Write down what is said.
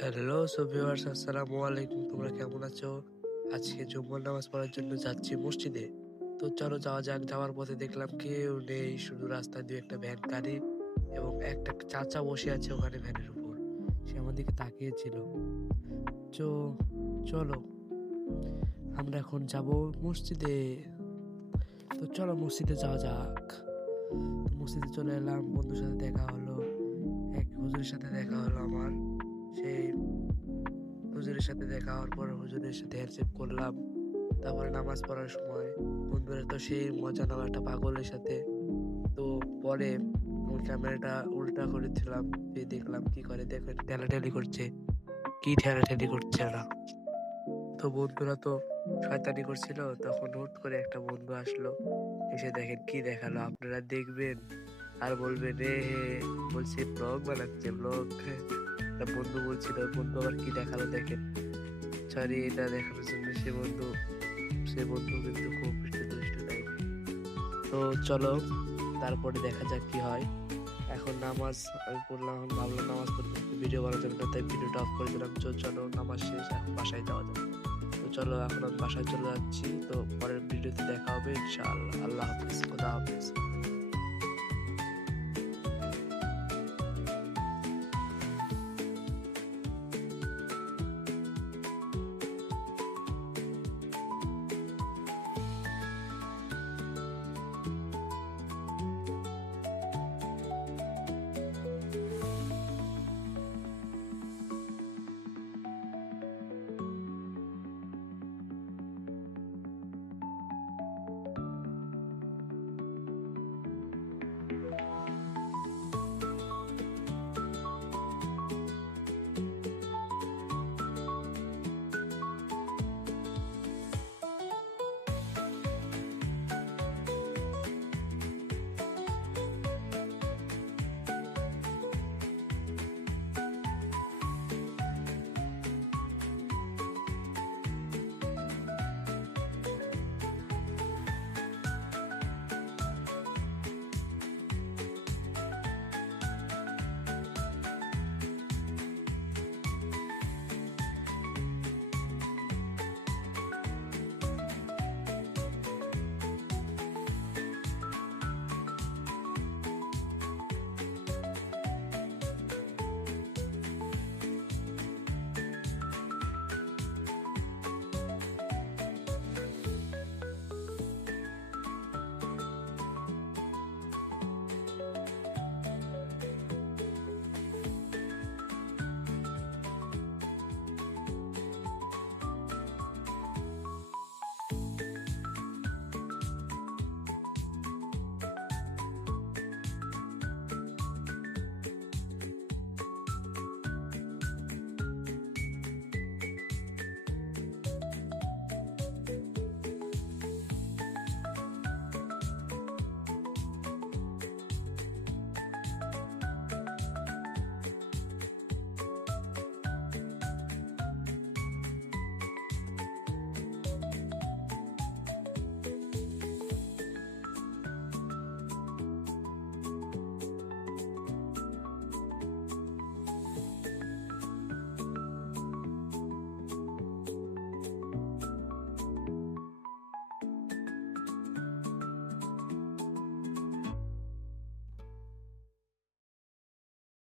Hello viewers, আসসালামু আলাইকুম। তোমরা কেমন আছো? আজকে জুম্মার নামাজ পড়ার জন্য যাচ্ছি মসজিদে। তো চলো যাওয়া যাক। যাওয়ার পথে দেখলাম কেউ নেই, শুধু রাস্তা দিয়ে একটা ভ্যান গাড়ি এবং একটা চাচা বসে আছে ওখানে ভ্যানের উপর। সে আমার দিকে তাকিয়েছিল। তো চলো আমরা এখন যাব মসজিদে। তো চলো মসজিদে যাওয়া যাক। তো মসজিদে চলে এলাম, বন্ধুর সাথে দেখা হলো, এক হুজুরের সাথে দেখা হলো আমার। সেই হুজুরের সাথে দেখা হওয়ার পর হুজুরের সাথে হ্যান্ডশেক করলাম। তারপরে নামাজ পড়ার সময় বন্ধুরা তো সেই মজা নেওয়া একটা পাগলের সাথে। তো পরে ওই ক্যামেরাটা উল্টা করেছিলাম, দিয়ে দেখলাম কি করে, দেখেন ঠেলাঠেলি করছে। কি ঠেলাঠেলি করছে ওরা! তো বন্ধুরা তো শয়তানি করছিল, তখন হুট করে একটা বন্ধু আসলো, এসে দেখেন কি দেখালো, আপনারা দেখবেন আর বলবেন এ হে, বলছে ব্লগ বানাচ্ছে ব্লগ। বন্ধু বলছিল, বন্ধু আবার কি দেখালো দেখেন। সরি, এটা দেখানোর জন্য সে বন্ধু কিন্তু খুব দুষ্টু টাইপ। তো চলো তারপরে দেখা যাক কি হয়। এখন নামাজ আমি পড়লাম, এখন ভাবলাম নামাজ পড়তে ভিডিও বানাতে হবে না, তাই ভিডিওটা অফ করে দিলাম। চলো নামাজ শেষ, এখন বাসায় যাওয়া যাক। তো চলো এখন আমি বাসায় চলে যাচ্ছি। তো পরের ভিডিওতে দেখা হবে ইনশাআল্লাহ। আল্লাহ হাফিজ, খোদা হাফিজ।